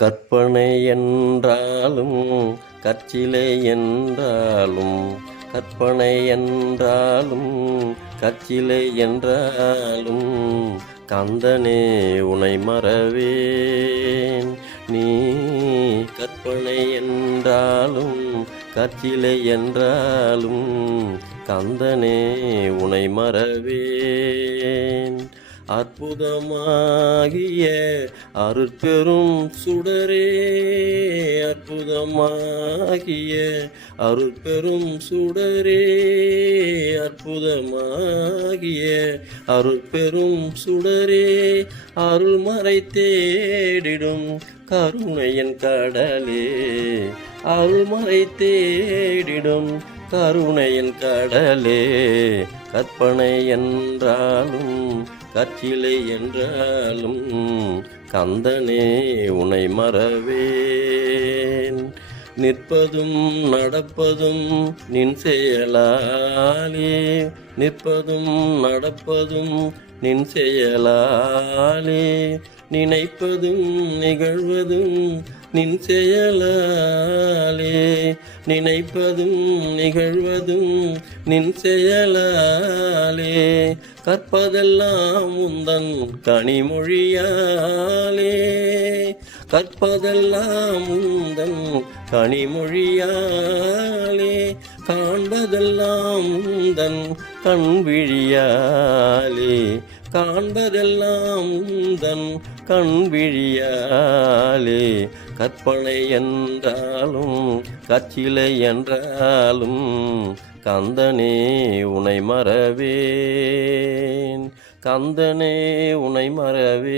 கற்பனை என்றாலும் கற்சிலை என்றாலும் கற்பனை என்றாலும் கற்சிலை என்றாலும் கந்தனே உனை மறவேன். நீ கற்பனை என்றாலும் கற்சிலை என்றாலும் கந்தனே உனை மறவேன். அற்புதமாகிய அருட்பெரும் சுடரே அற்புதமாகிய அருட்பெரும் சுடரே அற்புதமாகிய அருட்பெரும் சுடரே. அருள்மறை தேடிடும் கருணையன் கடலே அருள்மறை தேடிடும் கருணையின் கடலே கற்பனை என்றாலும் கற்சிலை என்றாலும் கந்தனே உனை மறவேன். நிற்பதும் நடப்பதும் நின் செயலாலே நிற்பதும் நடப்பதும் நின் செயலாலே நினைப்பதும் நிகழ்வதும் நின் செயலா நினைப்பதும் நிகழ்வதும் நின் செயலாலே. கற்பதெல்லாம் உந்தன் கனிமொழியாலே. கற்பதெல்லாம் உந்தன் கனிமொழியாலே. காண்பதெல்லாம் உந்தன் கண்விழியாலே. காண்பதெல்லாம் உந்தன் கண்விழியாலே. கற்பனை என்றாலும் கச்சிலை என்றாலும் கந்தனே உனை மறவேன். கந்தனே உனை மறவே